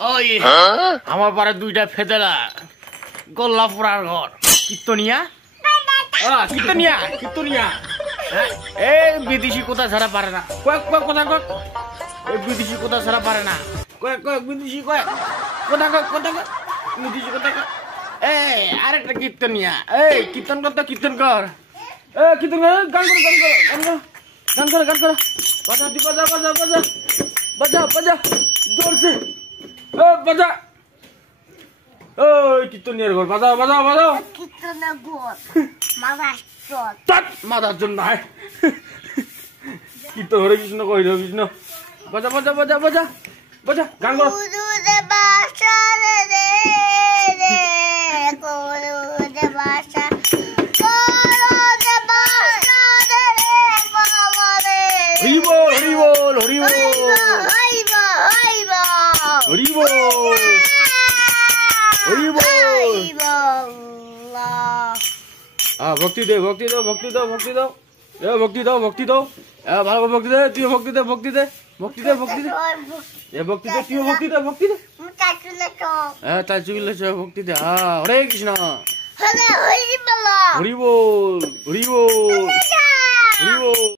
ওই আমার পারে দুইটা ফেদেলা গোল্লা পোড়ার ঘর কীর্তনিয়া কীর্তনিয়া কীর্তনিয়া এই বিদেশি কোথা ছাড়া পারে না কয়েক কয়েক কোথা কয়েক এই বিদেশি কোথা ছাড়া পারে না কয়েক কয়েক বিদেশি কয়েক কোথা কয়েক কোথা কয়েক বিদেশি কোথা কয়েক এই আরেকটা কীর্তনিয়া এই কীর্তন কর তো কীর্তন কর কীর্তন কর গান করো গান করো গান করো গান করো গান করো বাজা তুই বাজা বাজা বাজা বাজা বাজা জোরসে বাজা ওই কীর্তনিয়ার ঘর বাজাও বাজাও বাজাও কীর্তনের ঘর মাদার চল তাত মাদার জন্য নাই কীর্তন হরে কৃষ্ণ কই রে কৃষ্ণ বাজা বাজা বাজা বাজা বাজা গান করো কুরুদে বাসা রে রে কুরুদে বাসা কুরুদে বাসা রে বাবা রে হরি বল হরি বল হরি বল হইবা হইবা হরি বল হরি বল ভক্তি দে ভক্তি দাও ভক্তি দাও ভক্তি দাও ভক্তি দাও ভক্তি দাও ভালো করে ভক্তি দে তুই ভক্তি দে ভক্তি দে ভক্তি দে ভক্তি দে ভক্তি দে তুই ভক্তি দে ভক্তি দে তাই চুগিলে ভক্তি দে হরে কৃষ্ণ হরে হরি বল হরি বল হরি বল হরি বল